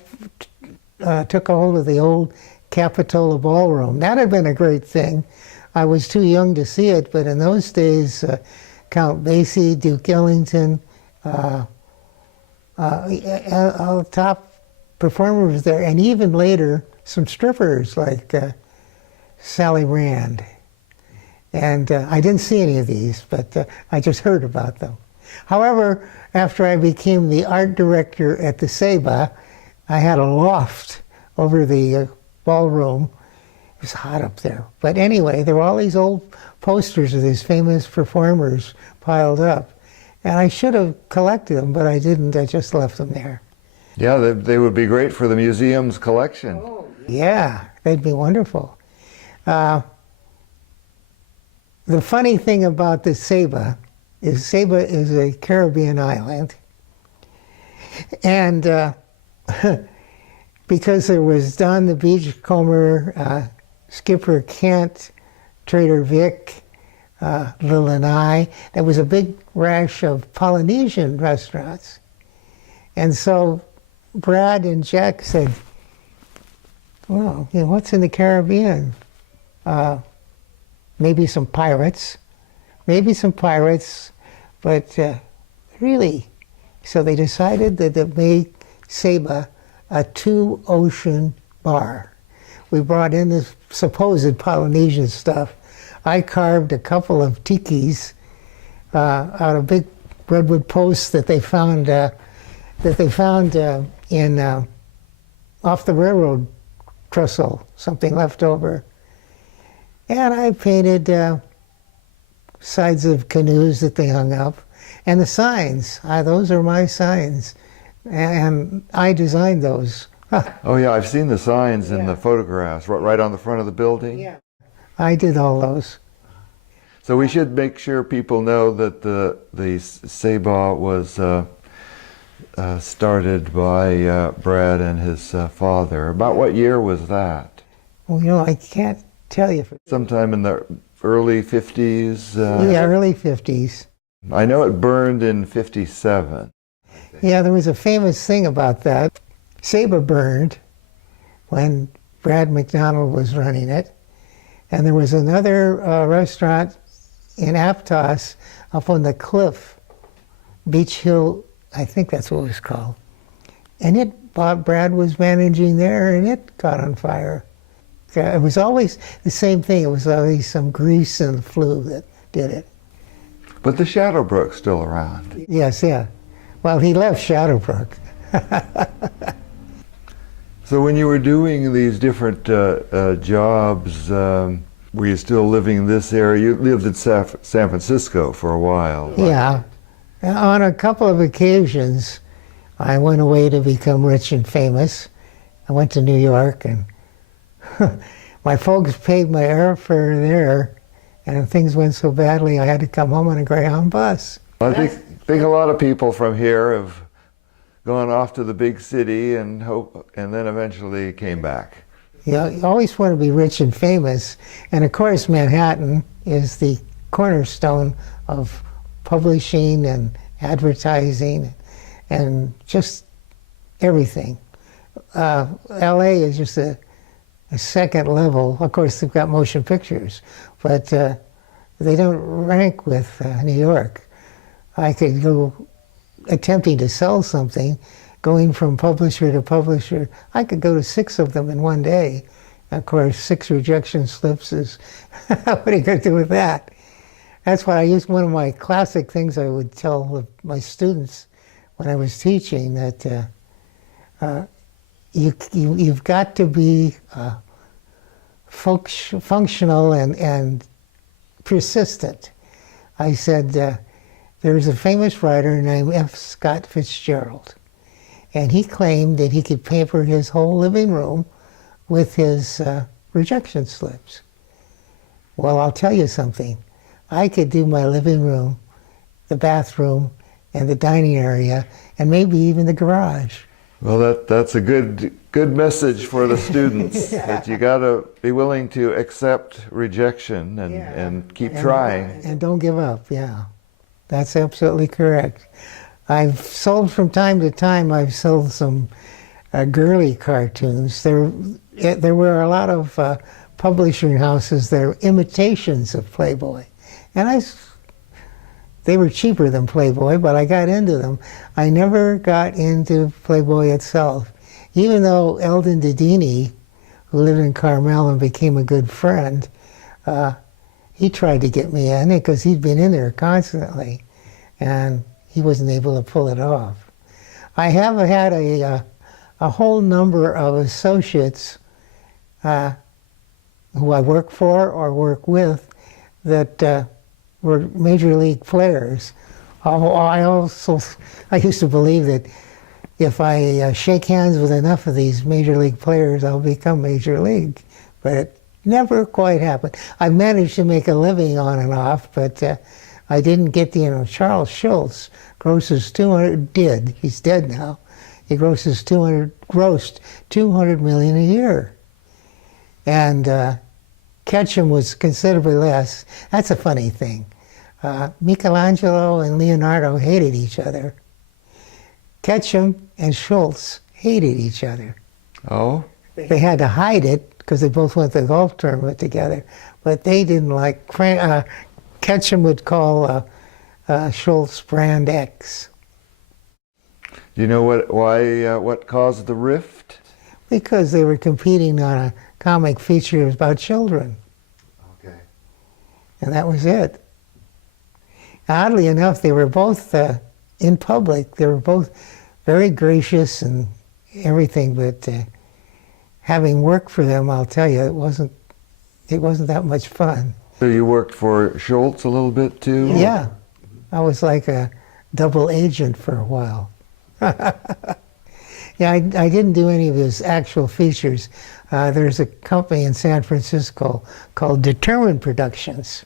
hold of the old Capitola Ballroom. That had been a great thing. I was too young to see it, but in those days, Count Basie, Duke Ellington, all the top performers there, and even later, some strippers like Sally Rand. And I didn't see any of these, but I just heard about them. However, after I became the art director at the Saba, I had a loft over the ballroom. It was hot up there. But anyway, there were all these old posters of these famous performers piled up. And I should have collected them, but I didn't. I just left them there. Yeah, they would be great for the museum's collection. Oh, yeah, they'd be wonderful. The funny thing about the Saba is a Caribbean island. And because there was Don the Beachcomber, Skipper Kent, Trader Vic, Lil and I, there was a big rash of Polynesian restaurants. And so Brad and Jack said, well, you know, what's in the Caribbean? Maybe some pirates, but really. So they decided that they made Saba a two-ocean bar. We brought in this supposed Polynesian stuff. I carved a couple of tikis out of big redwood posts that they found in off the railroad trestle, something left over. And I painted sides of canoes that they hung up, and the signs. Those are my signs, and I designed those. Oh yeah, I've seen the signs in the photographs, right on the front of the building. Yeah, I did all those. So we should make sure people know that the Saba was started by Brad and his father. About what year was that? Well, you know, I can't tell you. Sometime in the early 50s? Yeah, early 50s. I know it burned in 57. Yeah, there was a famous thing about that. Saba burned when Brad Macdonald was running it. And there was another restaurant in Aptos up on the cliff, Beach Hill, I think that's what it was called. And Brad was managing there, and it caught on fire. It was always the same thing. It was always some grease and flue that did it. But the Shadowbrook's still around. Yes, yeah. Well, he left Shadowbrook. So when you were doing these different jobs, were you still living in this area? You lived in San Francisco for a while. Right? Yeah. On a couple of occasions, I went away to become rich and famous. I went to New York, and my folks paid my airfare there, and things went so badly I had to come home on a Greyhound bus. I think a lot of people from here have gone off to the big city and then eventually came back. You always want to be rich and famous, and of course Manhattan is the cornerstone of publishing and advertising and just everything. LA is just a second level. Of course, they've got motion pictures, but they don't rank with New York. I could go attempting to sell something, going from publisher to publisher. I could go to 6 of them in one day. Of course, 6 rejection slips is, what are you going to do with that? That's why I used one of my classic things I would tell my students when I was teaching, that you've got to be functional and persistent. I said, there's a famous writer named F. Scott Fitzgerald, and he claimed that he could paper his whole living room with his rejection slips. Well, I'll tell you something. I could do my living room, the bathroom, and the dining area, and maybe even the garage. Well, that's a good message for the students, that you got to be willing to accept rejection and keep trying. And don't give up, yeah. That's absolutely correct. I've sold from time to time, I've sold some girly cartoons. There were a lot of publishing houses that are imitations of Playboy. And they were cheaper than Playboy, but I got into them. I never got into Playboy itself. Even though Eldon Dedini, who lived in Carmel and became a good friend, he tried to get me in because he'd been in there constantly, and he wasn't able to pull it off. I have had a whole number of associates who I work for or work with that were major league players. I used to believe that if I shake hands with enough of these major league players, I'll become major league. But it never quite happened. I managed to make a living on and off, but I didn't get Charles Schulz grosses 200, he's dead now. He grossed 200 million a year. And Ketchum was considerably less. That's a funny thing. Michelangelo and Leonardo hated each other. Ketchum and Schultz hated each other. Oh? They had to hide it because they both went to the golf tournament together. But they didn't like, Ketchum would call Schultz Brand X. Do you know what caused the rift? Because they were competing on a comic feature about children. Okay. And that was it. Oddly enough, they were both in public. They were both very gracious and everything, but having worked for them, I'll tell you, it wasn't that much fun. So you worked for Schultz a little bit too? Yeah. I was like a double agent for a while. Yeah, I didn't do any of his actual features. There's a company in San Francisco called Determined Productions.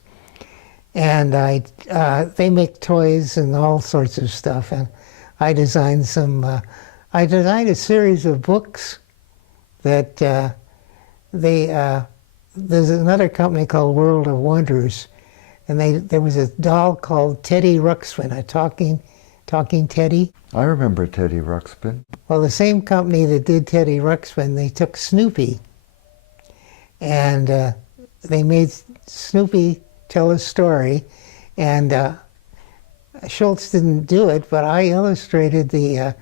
And they make toys and all sorts of stuff. And I designed a series of books that there's another company called World of Wonders. And there was a doll called Teddy Ruxpin, a talking Teddy. I remember Teddy Ruxpin. Well, the same company that did Teddy Ruxpin, they took Snoopy, and they made Snoopy tell a story, and Schultz didn't do it, but I illustrated the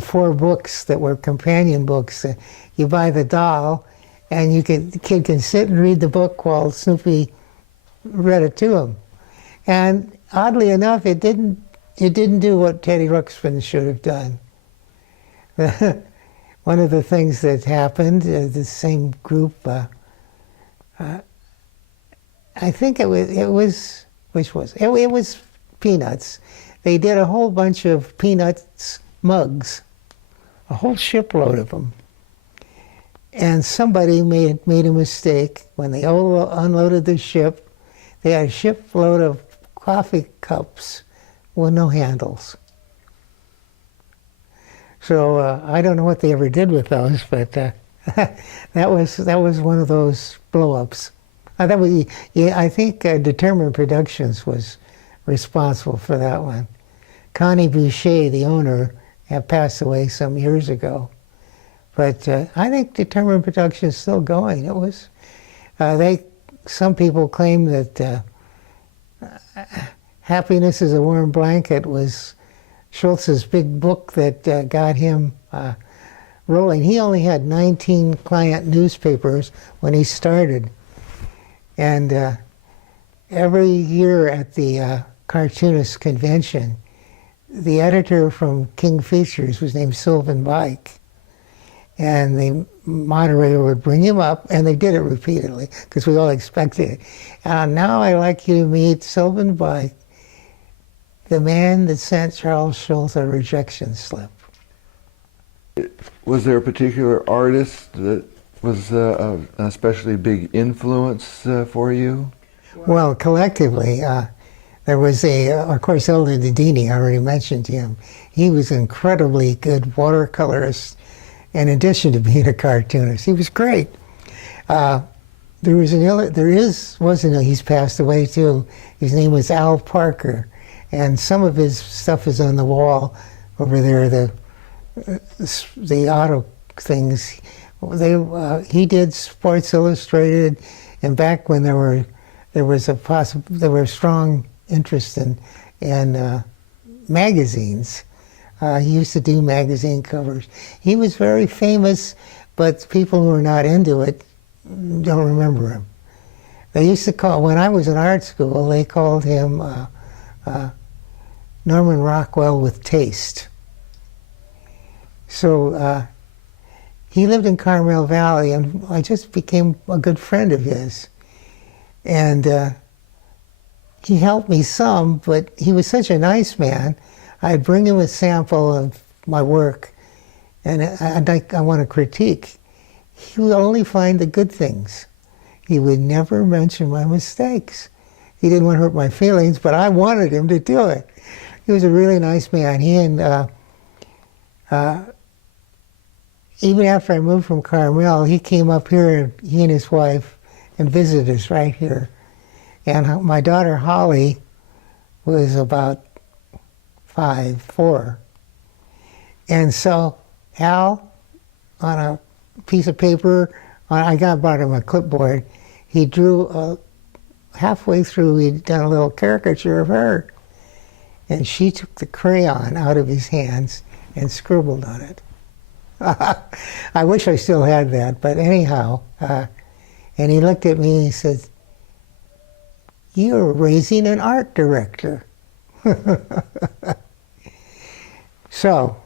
4 books that were companion books. You buy the doll, and the kid can sit and read the book while Snoopy read it to him. And oddly enough, it didn't do what Teddy Ruxpin should have done. One of the things that happened, the same group, I think it was Peanuts. They did a whole bunch of Peanuts mugs, a whole shipload of them. And somebody made a mistake when they unloaded the ship. They had a shipload of coffee cups with no handles. So I don't know what they ever did with those, but that was one of those blow-ups. I think Determined Productions was responsible for that one. Connie Boucher, the owner, had passed away some years ago, But I think determined production is still going. It was, some people claim that Happiness is a Warm Blanket was Schultz's big book that got him rolling. He only had 19 client newspapers when he started. And every year at the cartoonist convention, the editor from King Features was named Sylvan Bike. And the moderator would bring him up, and they did it repeatedly, because we all expected it. And now I'd like you to meet Sylvan Bike, the man that sent Charles Schulz a rejection slip. Was there a particular artist that was an especially big influence for you? Well, collectively, there was of course, Elder Dedini, I already mentioned him. He was an incredibly good watercolorist, in addition to being a cartoonist. He was great. He's passed away too. His name was Al Parker, and some of his stuff is on the wall over there, the auto things. He did Sports Illustrated, and back when there was strong interest in magazines. He used to do magazine covers. He was very famous, but people who are not into it don't remember him. They used to when I was in art school, they called him Norman Rockwell with taste. So he lived in Carmel Valley, and I just became a good friend of his. And he helped me some, but he was such a nice man. I'd bring him a sample of my work, and I want to critique. He would only find the good things. He would never mention my mistakes. He didn't want to hurt my feelings, but I wanted him to do it. He was a really nice man. He and even after I moved from Carmel, he came up here, he and his wife, and visited us right here. And my daughter Holly was about 4. And so Al, on a piece of paper, brought him a clipboard, he drew, halfway through, he'd done a little caricature of her. And she took the crayon out of his hands and scribbled on it. I wish I still had that, but anyhow, and he looked at me and he said, "You're raising an art director." So,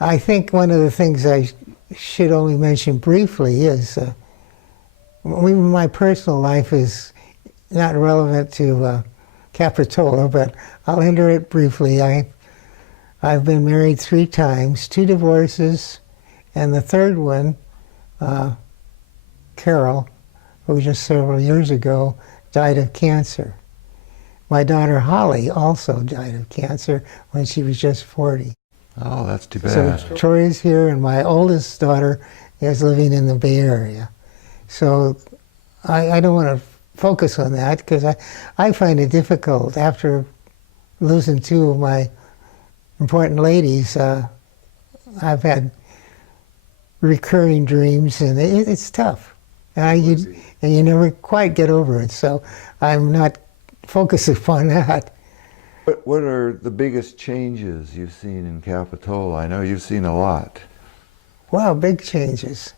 I think one of the things I should only mention briefly is, my personal life is not relevant to Capitola, but I'll enter it briefly. I've been married 3 times, 2 divorces, and the third one, Carol, who just several years ago died of cancer. My daughter Holly also died of cancer when she was just 40. Oh, that's too bad. So Tori's here, and my oldest daughter is living in the Bay Area. So I don't want to focus on that, because I find it difficult. After losing 2 of my important ladies, I've had recurring dreams, and it's tough. And you never quite get over it, so I'm not focused upon that. What are the biggest changes you've seen in Capitola? I know you've seen a lot. Wow, big changes.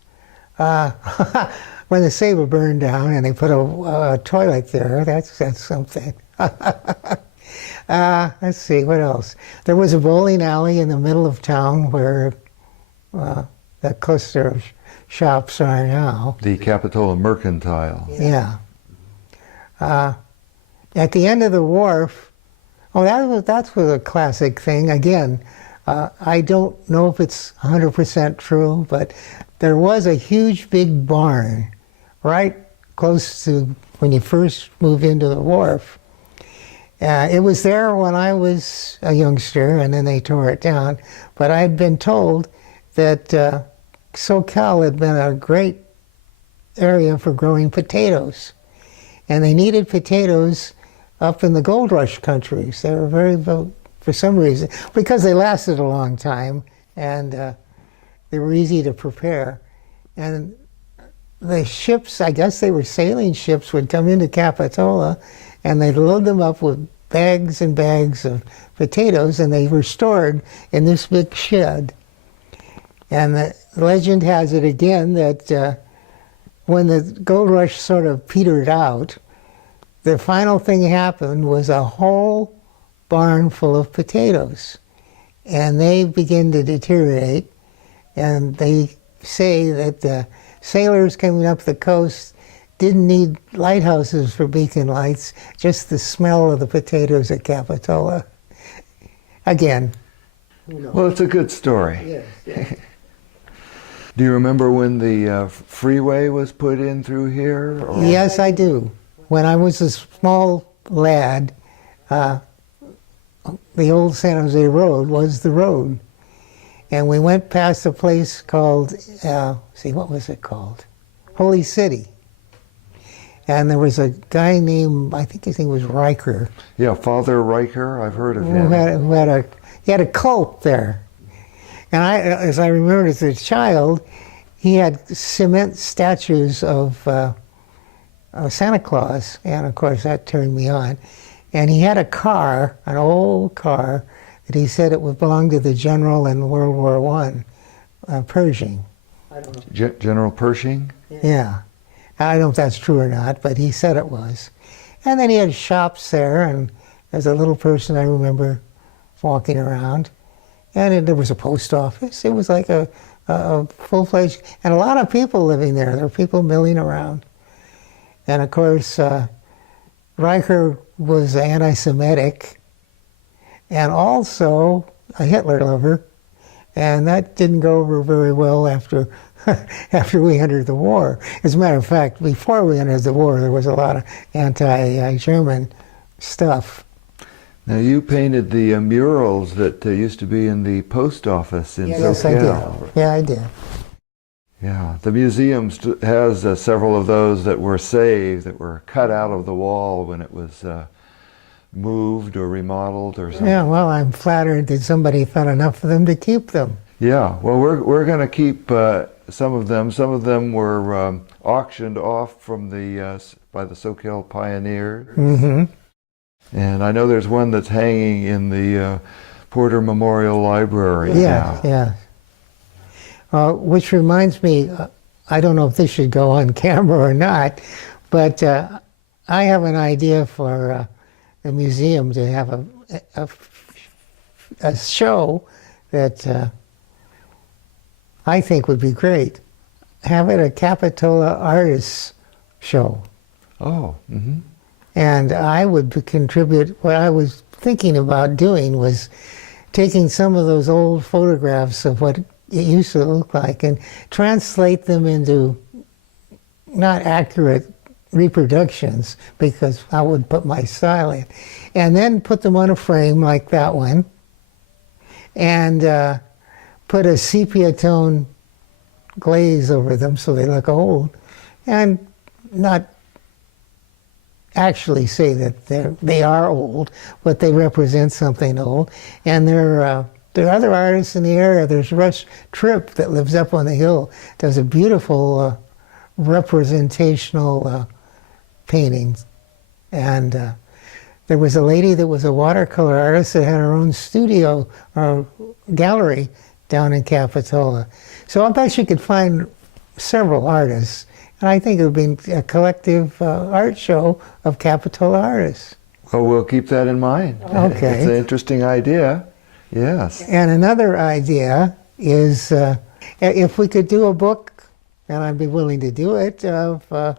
When the Saba burned down and they put a toilet there, that's something. Let's see, what else? There was a bowling alley in the middle of town where the cluster of shops are now. The Capitola Mercantile. Yeah. At the end of the wharf, that was a classic thing. Again, I don't know if it's 100% true, but there was a huge big barn right close to when you first moved into the wharf. It was there when I was a youngster, and then they tore it down. But I'd been told that Soquel had been a great area for growing potatoes. And they needed potatoes up in the gold rush countries. They were for some reason, because they lasted a long time, and They were easy to prepare. And the ships, I guess they were sailing ships, would come into Capitola and they'd load them up with bags and bags of potatoes, and they were stored in this big shed. And the legend has it again that when the gold rush sort of petered out, the final thing happened was a whole barn full of potatoes. And they begin to deteriorate, and they say that the sailors coming up the coast didn't need lighthouses for beacon lights, just the smell of the potatoes at Capitola. Again. Well, it's a good story. Yes, yes. Do you remember when the freeway was put in through here? Or? Yes, I do. When I was a small lad, the old San Jose Road was the road. And we went past a place called, what was it called? Holy City. And there was a guy named, I think his name was Riker. Yeah, Father Riker, I've heard of him. He had a cult there. And as I remember as a child, he had cement statues of Santa Claus, and of course that turned me on. And he had a car, an old car, that he said it would belong to the general in World War I, Pershing. I don't know. General Pershing? Yeah. I don't know if that's true or not, but he said it was. And then he had shops there, and as a little person I remember walking around. And there was a post office. It was like a full-fledged, and a lot of people living there. There were people milling around. And of course, Riker was anti-Semitic and also a Hitler lover. And that didn't go over very well after we entered the war. As a matter of fact, before we entered the war, there was a lot of anti-German stuff. Now, you painted the murals that used to be in the post office in Soquel. Yes, I did. Yeah, I did. Yeah, the museum has several of those that were saved, that were cut out of the wall when it was moved or remodeled or something. Yeah, well, I'm flattered that somebody thought enough of them to keep them. Yeah, well, we're going to keep some of them. Some of them were auctioned off from by the Soquel pioneers. Mm-hmm. And I know there's one that's hanging in the Porter Memorial Library now. Yeah. Which reminds me, I don't know if this should go on camera or not, but I have an idea for the museum to have a show that I think would be great. Have it a Capitola artists show. Oh, mm-hmm. And I would contribute. What I was thinking about doing was taking some of those old photographs of what it used to look like and translate them into not accurate reproductions, because I would put my style in, and then put them on a frame like that one, and put a sepia tone glaze over them so they look old, and not actually say that they are old, but they represent something old. And there are other artists in the area. There's Russ Tripp that lives up on the hill, does a beautiful representational paintings. And there was a lady that was a watercolor artist that had her own studio or gallery down in Capitola. So I bet you could find several artists. And I think it would be a collective art show of Capitola artists. Well, we'll keep that in mind. Okay. It's an interesting idea. Yes. And another idea is if we could do a book, and I'd be willing to do it, of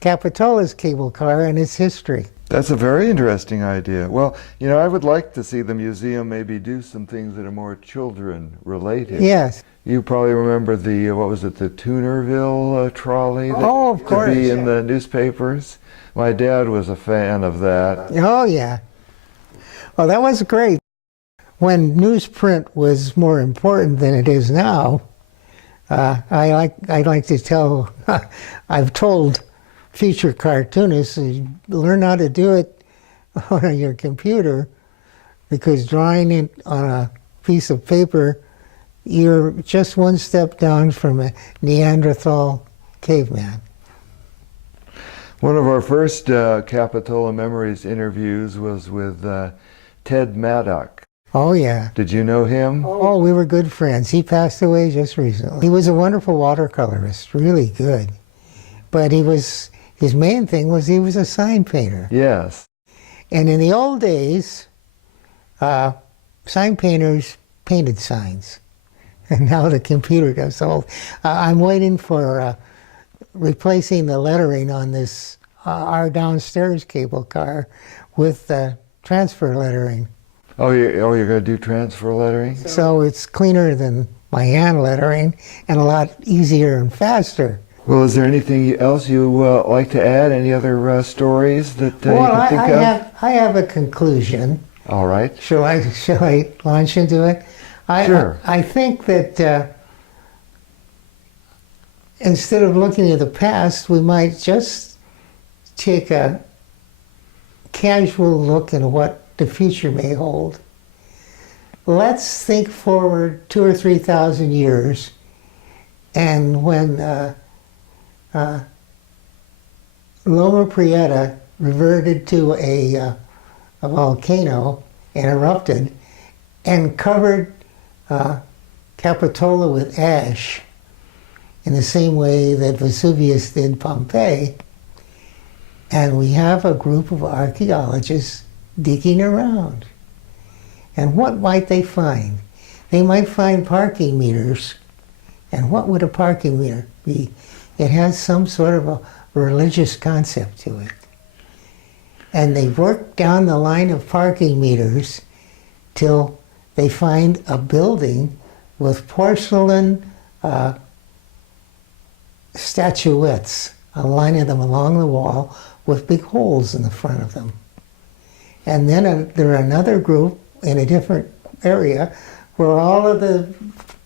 Capitola's cable car and its history. That's a very interesting idea. Well, you know, I would like to see the museum maybe do some things that are more children-related. Yes. You probably remember the, the Tunerville trolley that Oh, of course. to be in the newspapers? My dad was a fan of that. Oh, yeah. Well, that was great. When newsprint was more important than it is now, I like to tell, I've told future cartoonists, learn how to do it on your computer, because drawing it on a piece of paper you're just one step down from a Neanderthal caveman. One of our first Capitola Memories interviews was with Ted Maddock. Oh, yeah. Did you know him? Oh, we were good friends. He passed away just recently. He was a wonderful watercolorist, really good. But his main thing was he was a sign painter. Yes. And in the old days, sign painters painted signs. And now the computer does all. I'm waiting for replacing the lettering on this our downstairs cable car with transfer lettering. Oh, you're going to do transfer lettering? So it's cleaner than my hand lettering and a lot easier and faster. Well, is there anything else you like to add? Any other stories that you can think of? I have a conclusion. All right. Shall I launch into it? Sure. I think that instead of looking at the past, we might just take a casual look at what the future may hold. Let's think forward 2,000 or 3,000 years, and when Loma Prieta reverted to a volcano and erupted and covered Capitola with ash in the same way that Vesuvius did Pompeii. And we have a group of archaeologists digging around. And what might they find? They might find parking meters. And what would a parking meter be? It has some sort of a religious concept to it. And they work down the line of parking meters till they find a building with porcelain statuettes, a line of them along the wall with big holes in the front of them. And then there are another group in a different area where all of the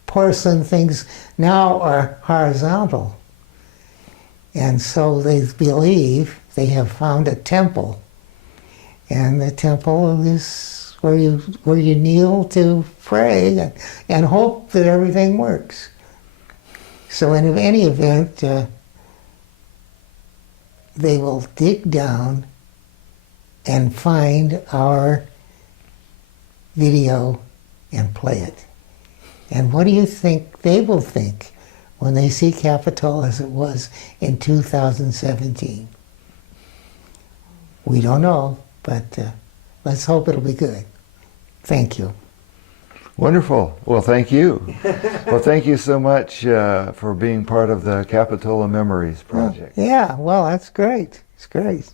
porcelain things now are horizontal. And so they believe they have found a temple. And the temple is where you kneel to pray and hope that everything works. So in any event, they will dig down and find our video and play it. And what do you think they will think when they see Capitola as it was in 2017? We don't know, but let's hope it'll be good. Thank you. Wonderful. Well, thank you. Well, thank you so much for being part of the Capitola Memories project. Yeah, well, that's great. It's great.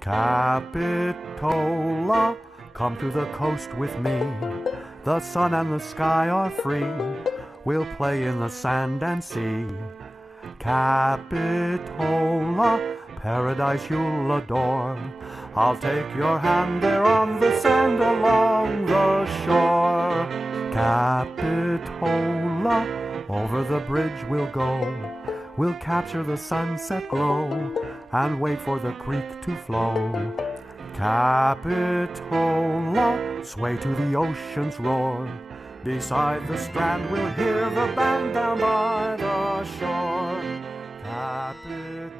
Capitola, come to the coast with me. The sun and the sky are free. We'll play in the sand and sea. Capitola, paradise you'll adore. I'll take your hand there on the sand along the shore. Capitola, over the bridge we'll go. We'll capture the sunset glow and wait for the creek to flow. Capitola, sway to the ocean's roar. Beside the strand we'll hear the band down by the shore. Capitola.